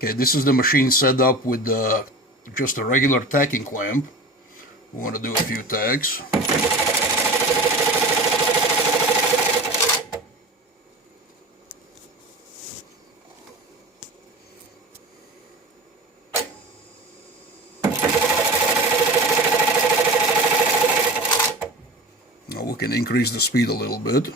Okay, this is the machine set up with just a regular tacking clamp. We want to do a few tacks. Now we can increase the speed a little bit.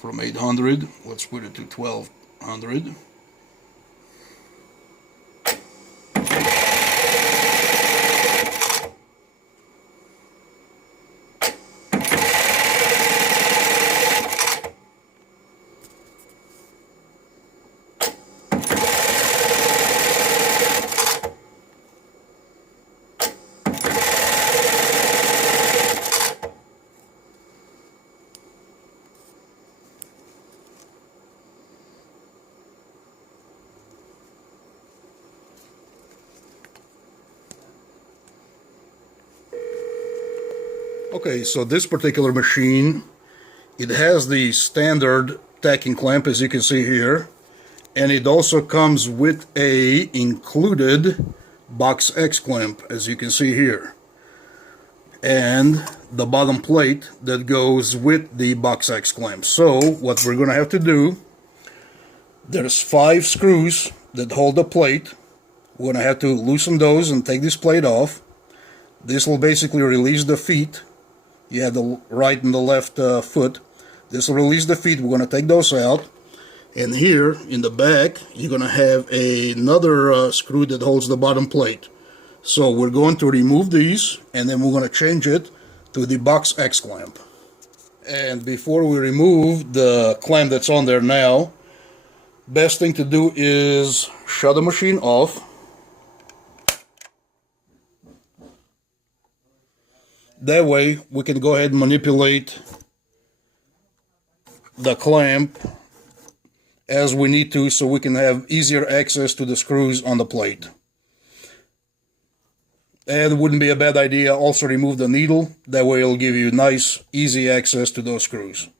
From 800, let's put it to 1200. Okay, so this particular machine, it has the standard tacking clamp, as you can see here, and it also comes with a included box X clamp, as you can see here, and the bottom plate that goes with the box X clamp. So what we're going to have to do, there's 5 screws that hold the plate. We're going to have to loosen those and take this plate off. This will basically release the feet. You have the right and the left foot. This will release the feet. We're going to take those out. And here in the back, you're going to have another screw that holds the bottom plate. So we're going to remove these, and then we're going to change it to the box X clamp. And before we remove the clamp that's on there now, best thing to do is shut the machine off. That way we can go ahead and manipulate the clamp as we need to, so we can have easier access to the screws on the plate. And it wouldn't be a bad idea also remove the needle. That way it'll give you nice, easy access to those screws.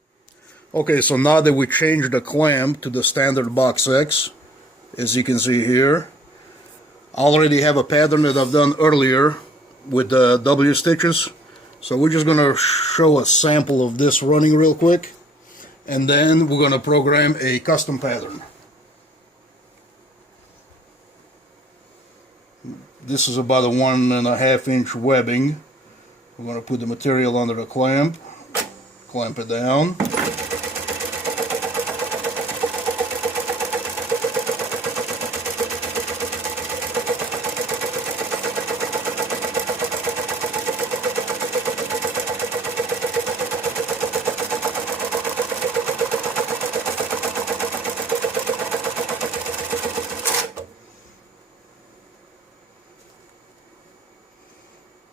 Okay, so now that we changed the clamp to the standard box X, as you can see here, I already have a pattern that I've done earlier with the W stitches. So we're just going to show a sample of this running real quick, and then we're going to program a custom pattern. This is about a 1.5 inch webbing. We're going to put the material under the clamp, clamp it down.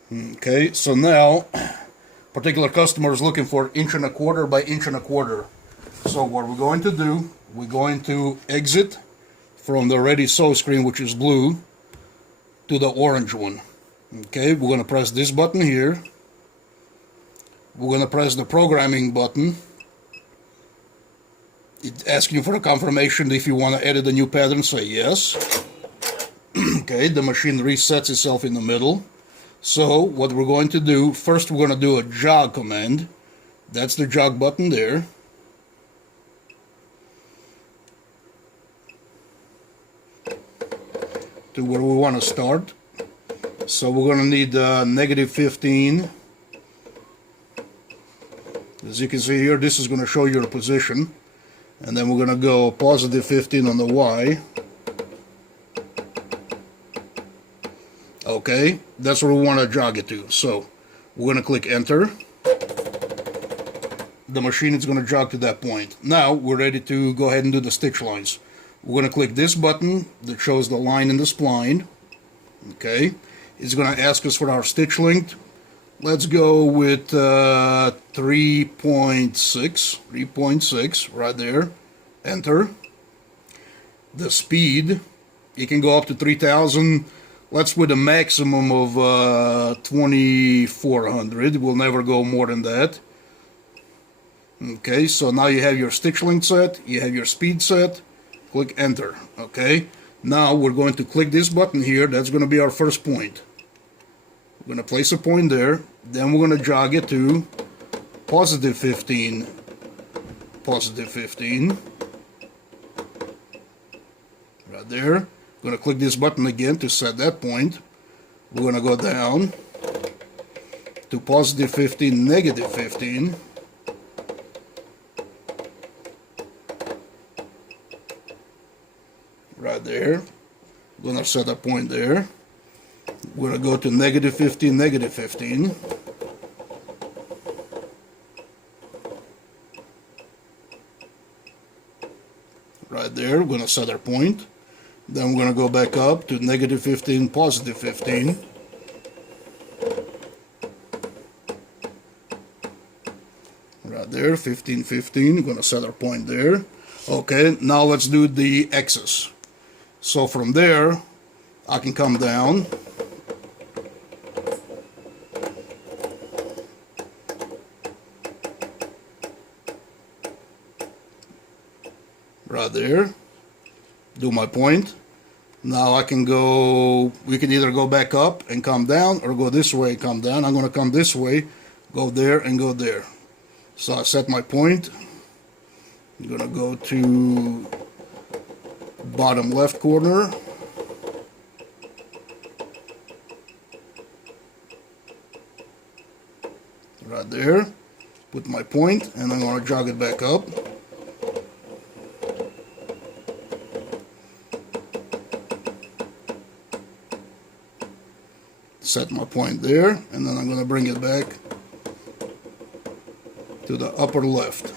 Okay, so now particular customer is looking for 1.25 by 1.25. So what we're going to do, we're going to exit from the ready sew screen, which is blue, to the orange one. Okay, we're going to press this button here. We're going to press the programming button. It's asking you for a confirmation if you want to edit a new pattern. Say yes. Okay, the machine resets itself in the middle. So what we're going to do, first we're going to do a jog command. That's the jog button there. To where we want to start. So we're going to need -15. As you can see here, this is going to show your position. And then we're going to go +15 on the Y. Okay, that's where we want to jog it to. So we're going to click enter. The machine is going to jog to that point. Now we're ready to go ahead and do the stitch lines. We're going to click this button that shows the line in the spline. Okay, it's going to ask us for our stitch length. Let's go with 3.6 right there. Enter. The speed, it can go up to 3,000. Let's put a maximum of 2,400. We'll never go more than that. Okay, so now you have your stitch length set, you have your speed set, click enter. Okay, now we're going to click this button here. That's going to be our first point. We're going to place a point there, then we're going to jog it to positive 15, positive 15, right there. We're going to click this button again to set that point. We're going to go down to positive 15, negative 15. Right there. We're going to set a point there. We're going to go to negative 15, negative 15. Right there. We're going to set our point. Then we're going to go back up to negative 15, positive 15. Right there, 15, 15. We're going to set our point there. Okay, now let's do the X's. So from there, I can come down. Right there. Do my point. Now I can go, we can either go back up and come down or go this way and come down. I'm going to come this way, go there and go there. So I set my point. I'm going to go to bottom left corner. Right there. Put my point and I'm going to jog it back up. Set my point there, and then I'm going to bring it back to the upper left.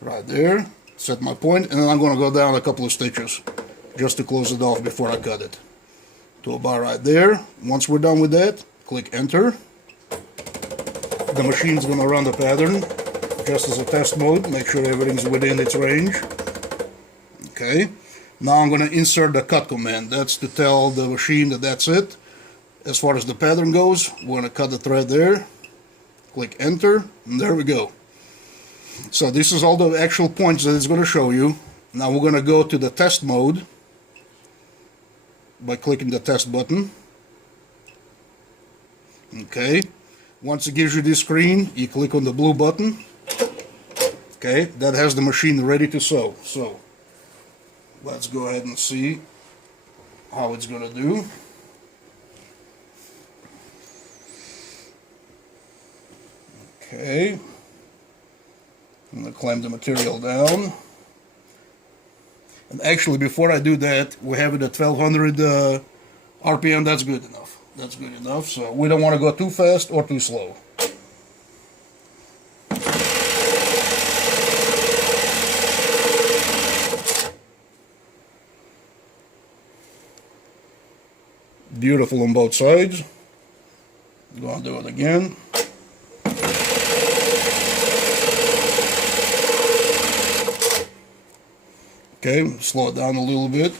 Right there, set my point, and then I'm going to go down a couple of stitches just to close it off before I cut it. To about right there. Once we're done with that, click enter. The machine's going to run the pattern just as a test mode, make sure everything's within its range. Okay. Now I'm going to insert the cut command. That's to tell the machine that that's it. As far as the pattern goes, we're going to cut the thread there. Click enter, and there we go. So this is all the actual points that it's going to show you. Now we're going to go to the test mode by clicking the test button. Okay. Once it gives you this screen, you click on the blue button. Okay, that has the machine ready to sew. So let's go ahead and see how it's going to do. Okay. I'm going to clamp the material down. And actually, before I do that, we have it at 1200 RPM. That's good enough. That's good enough. So we don't want to go too fast or too slow. Beautiful on both sides. Go and do it again. Okay, slow it down a little bit.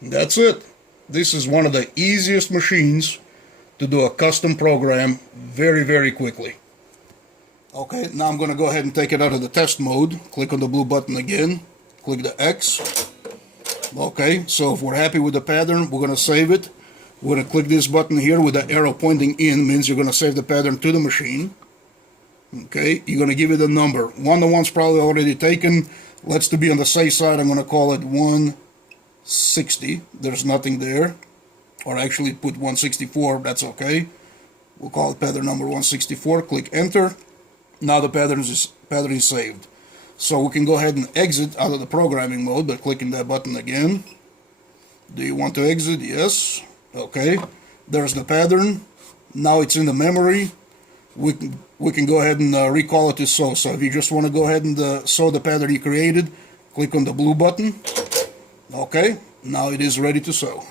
That's it. This is one of the easiest machines to do a custom program very, very quickly. Okay, now I'm going to go ahead and take it out of the test mode. Click on the blue button again. Click the X. Okay, so if we're happy with the pattern, we're going to save it. We're going to click this button here with the arrow pointing in, means you're going to save the pattern to the machine. Okay, you're going to give it a number. The one's probably already taken. Let's to be on the safe side, I'm going to call it 160. There's nothing there. Or actually put 164, that's okay. We'll call it pattern number 164. Click enter. Now the pattern is saved. So we can go ahead and exit out of the programming mode by clicking that button again. Do you want to exit? Yes. Okay. There's the pattern. Now it's in the memory. We can go ahead and recall it to sew. So if you just want to go ahead and sew the pattern you created, click on the blue button. Okay. Now it is ready to sew.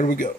there we go.